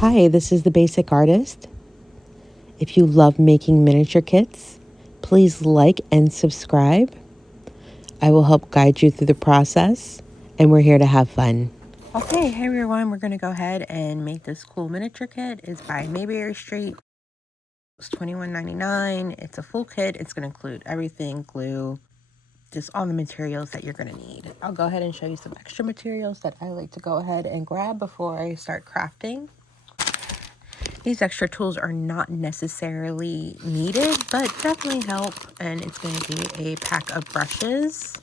Hi, this is the Basic Artist. If you love making miniature kits, please like and subscribe. I will help guide you through the process, and we're here to have fun. Okay, hey everyone, we're going to go ahead and make this cool miniature kit. It's by Mayberry Street. It's $21.99. It's a full kit. It's going to include everything, glue, just all the materials that you're going to need. I'll go ahead and show you some extra materials that I like to go ahead and grab before I start crafting. These extra tools are not necessarily needed, but definitely help. And it's going to be a pack of brushes,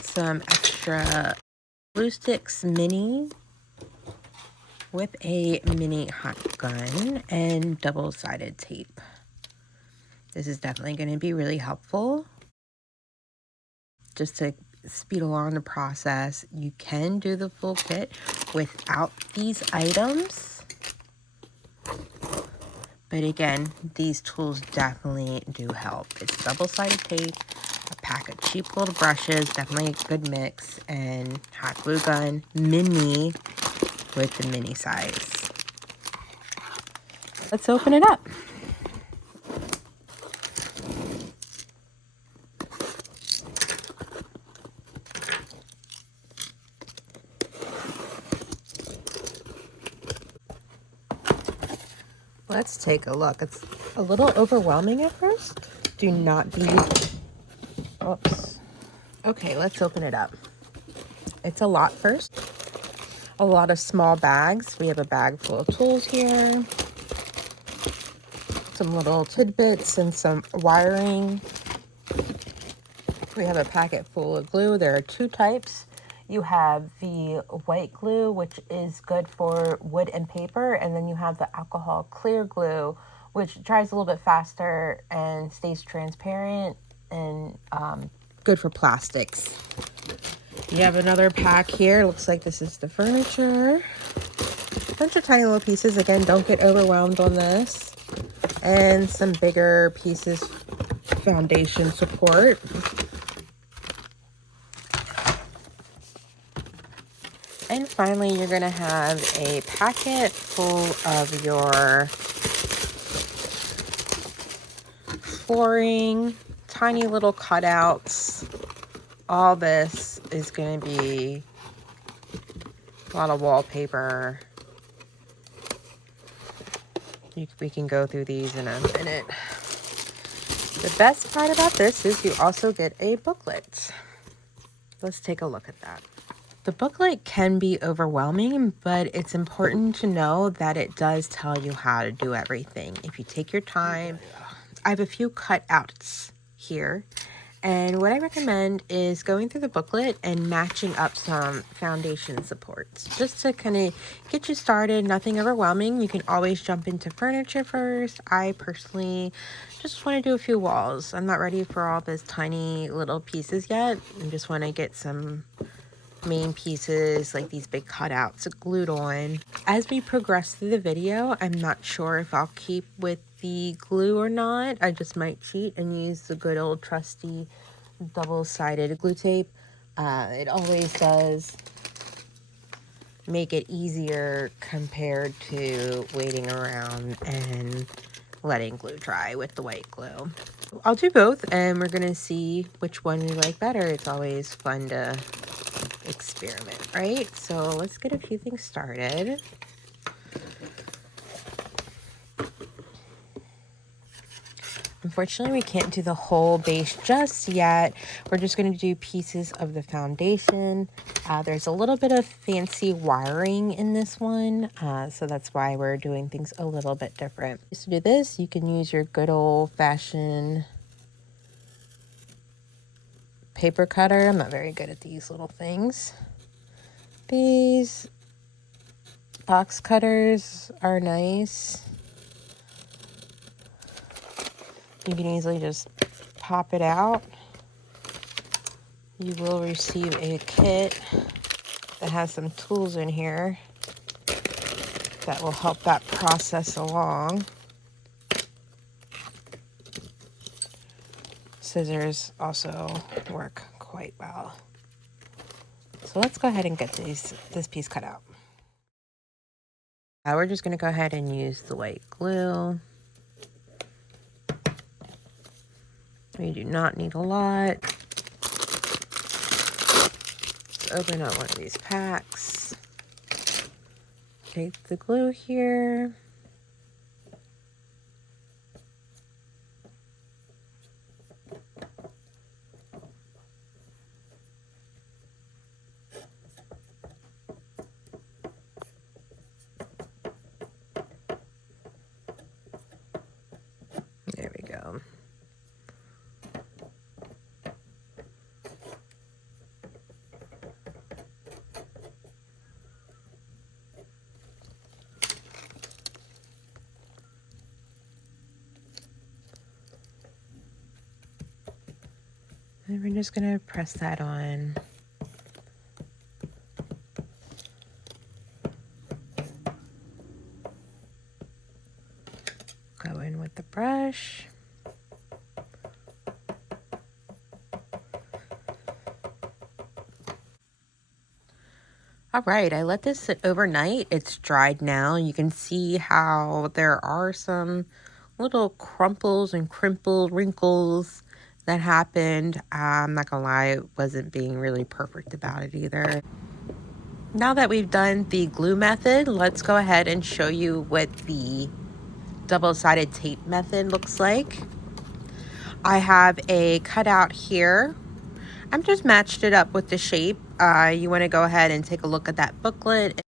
some extra glue sticks mini with a mini hot gun, and double-sided tape. This is definitely going to be really helpful just to speed along the process. You can do the full kit without these items. But again, these tools definitely do help. It's double-sided tape, a pack of cheap little brushes, definitely a good mix, and hot glue gun, mini with the mini size. Let's open it up. Let's take a look. It's a little overwhelming at first. Do not be... Oops. Okay, let's open it up. It's a lot first. A lot of small bags. We have a bag full of tools here. Some little tidbits and some wiring. We have a packet full of glue. There are two types. You have the white glue, which is good for wood and paper, and then you have the alcohol clear glue, which dries a little bit faster and stays transparent and good for plastics. You have another pack here. Looks like this is the furniture. A bunch of tiny little pieces. Again, don't get overwhelmed on this. And some bigger pieces, foundation support. And finally, you're going to have a packet full of your flooring, tiny little cutouts. All this is going to be a lot of wallpaper. We can go through these in a minute. The best part about this is you also get a booklet. Let's take a look at that. The booklet can be overwhelming, but it's important to know that it does tell you how to do everything. If you take your time, I have a few cutouts here. And what I recommend is going through the booklet and matching up some foundation supports just to kind of get you started. Nothing overwhelming. You can always jump into furniture first. I personally just want to do a few walls. I'm not ready for all those tiny little pieces yet. I just want to get some main pieces like these big cutouts glued on. As we progress through the video, I'm not sure if I'll keep with the glue or not. I just might cheat and use the good old trusty double-sided glue tape. It always does make it easier compared to waiting around and letting glue dry with the white glue. I'll do both and we're gonna see which one we like better. It's always fun to experiment, right? So let's get a few things started. Unfortunately, we can't do the whole base just yet. We're just going to do pieces of the foundation. There's a little bit of fancy wiring in this one, so that's why we're doing things a little bit different. Just to do this, you can use your good old-fashioned paper cutter. I'm not very good at these little things. These box cutters are nice. You can easily just pop it out. You will receive a kit that has some tools in here that will help that process along. Scissors also work quite well. So let's go ahead and get this piece cut out. We're just going to go ahead and use the white glue. We do not need a lot. Let's open up one of these packs. Take the glue here. There we go. And we're just going to press that on. Go in with the brush. All right, I let this sit overnight. It's dried now. You can see how there are some little crumples and crimples, wrinkles that happened. I'm not gonna lie, it wasn't being really perfect about it either. Now that we've done the glue method, let's go ahead and show you what the double-sided tape method looks like. I have a cutout here. I'm just matched it up with the shape. You want to go ahead and take a look at that booklet.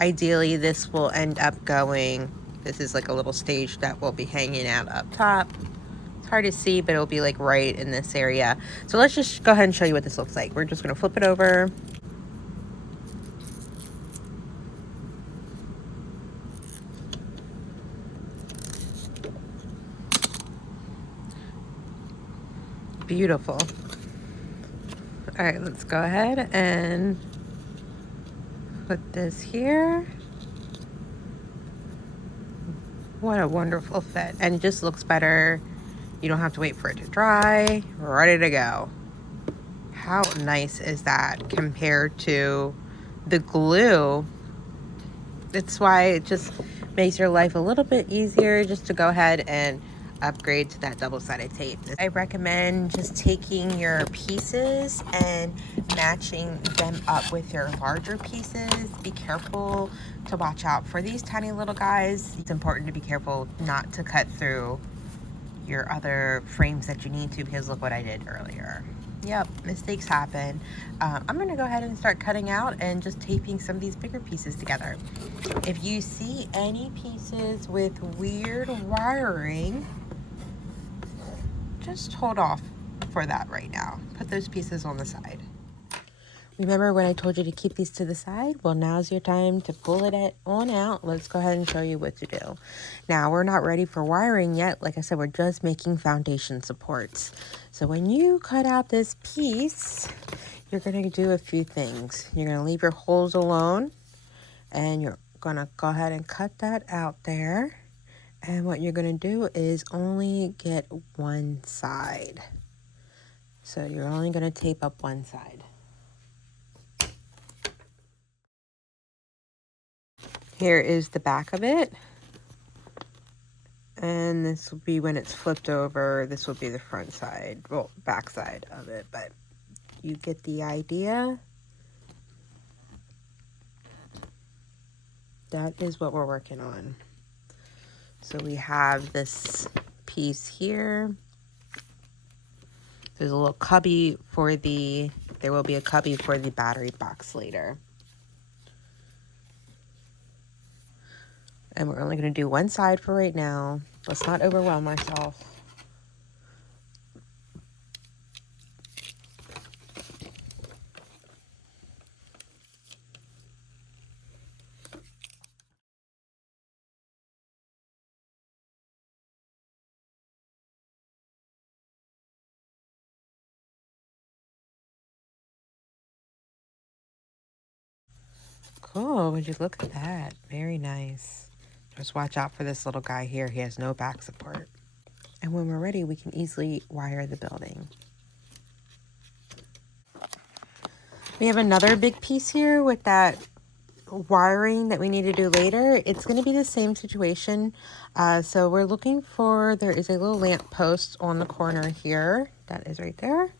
Ideally, this will end up going, this is like a little stage that will be hanging out up top. It's hard to see, but it'll be like right in this area. So let's just go ahead and show you what this looks like. We're just going to flip it over. Beautiful. All right, let's go ahead and put this here. What a wonderful fit. And it just looks better. You don't have to wait for it to dry. Ready to go. How nice is that compared to the glue? That's why it just makes your life a little bit easier just to go ahead and upgrade to that double-sided tape. I recommend just taking your pieces and matching them up with your larger pieces. Be careful to watch out for these tiny little guys. It's important to be careful not to cut through your other frames that you need to, because look what I did earlier. Yep, mistakes happen. I'm gonna go ahead and start cutting out and just taping some of these bigger pieces together. If you see any pieces with weird wiring, just hold off for that right now. Put those pieces on the side. Remember when I told you to keep these to the side? Well, now's your time to pull it on out. Let's go ahead and show you what to do. Now, we're not ready for wiring yet. Like I said, we're just making foundation supports. So when you cut out this piece, you're going to do a few things. You're going to leave your holes alone, and you're going to go ahead and cut that out there. And what you're going to do is only get one side. So you're only going to tape up one side. Here is the back of it. And this will be when it's flipped over. This will be the front side, well, back side of it. But you get the idea. That is what we're working on. So we have this piece here. There's a little cubby for there will be a cubby for the battery box later. And we're only going to do one side for right now. Let's not overwhelm ourselves. Cool, would you look at that? Very nice. Just watch out for this little guy here. He has no back support. And when we're ready, we can easily wire the building. We have another big piece here with that wiring that we need to do later, it's going to be the same situation. So we're looking for, there is a little lamp post on the corner here. That is right there.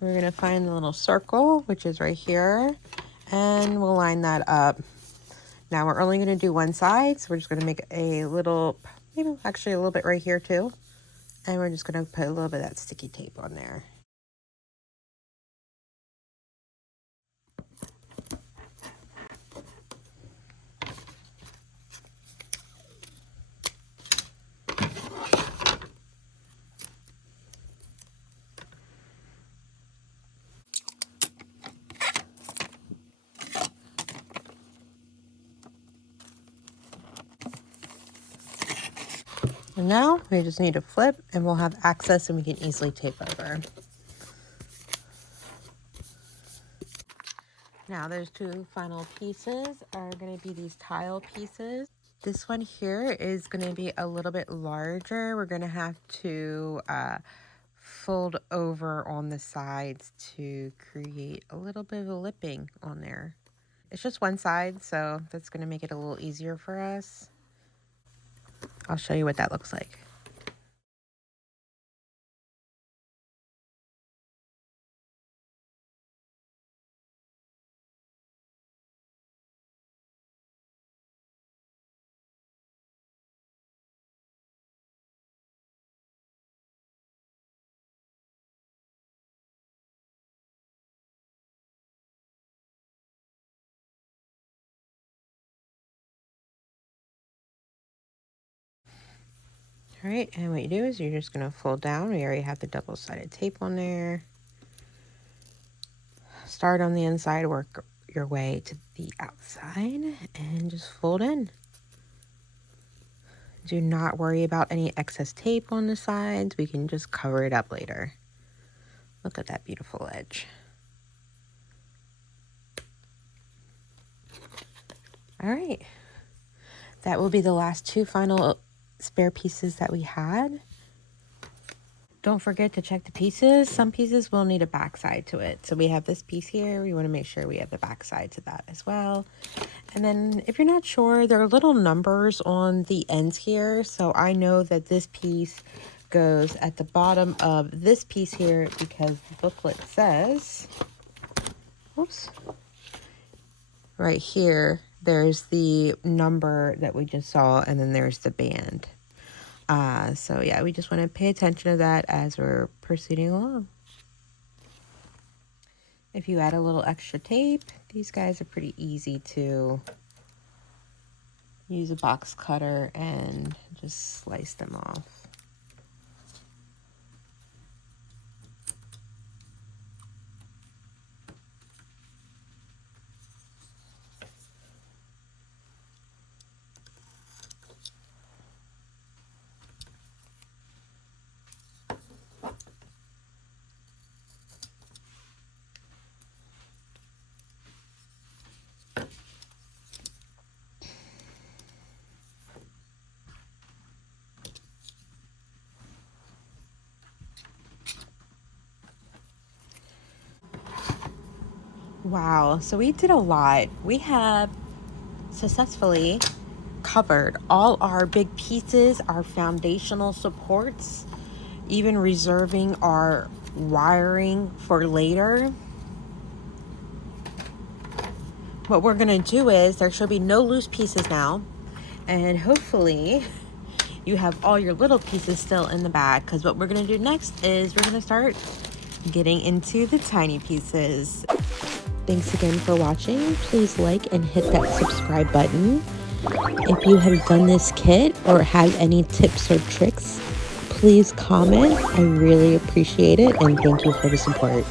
We're going to find the little circle, which is right here, and we'll line that up. Now we're only going to do one side, so we're just going to make a little, maybe actually a little bit right here too. And we're just going to put a little bit of that sticky tape on there. And now we just need to flip and we'll have access and we can easily tape over. Now there's two final pieces are going to be these tile pieces. This one here is going to be a little bit larger. We're going to have to fold over on the sides to create a little bit of a lipping on there. It's just one side, so that's going to make it a little easier for us. I'll show you what that looks like. All right, and what you do is you're just going to fold down. We already have the double-sided tape on there. Start on the inside, work your way to the outside, and just fold in. Do not worry about any excess tape on the sides. We can just cover it up later. Look at that beautiful edge. All right, that will be the last two final spare pieces that we had. Don't forget to check the pieces. Some pieces will need a backside to it. So we have this piece here. We want to make sure we have the backside to that as well. And then if you're not sure, there are little numbers on the ends here. So I know that this piece goes at the bottom of this piece here because the booklet says, oops, right here, there's the number that we just saw, and then there's the band. So yeah, we just want to pay attention to that as we're proceeding along. If you add a little extra tape, these guys are pretty easy to use a box cutter and just slice them off. Wow, so we did a lot. We have successfully covered all our big pieces, our foundational supports, even reserving our wiring for later. What we're gonna do is there should be no loose pieces now, and hopefully you have all your little pieces still in the bag, because what we're gonna do next is we're gonna start getting into the tiny pieces. Thanks again for watching. Please like and hit that subscribe button. If you have done this kit or have any tips or tricks, please comment. I really appreciate it, and thank you for the support.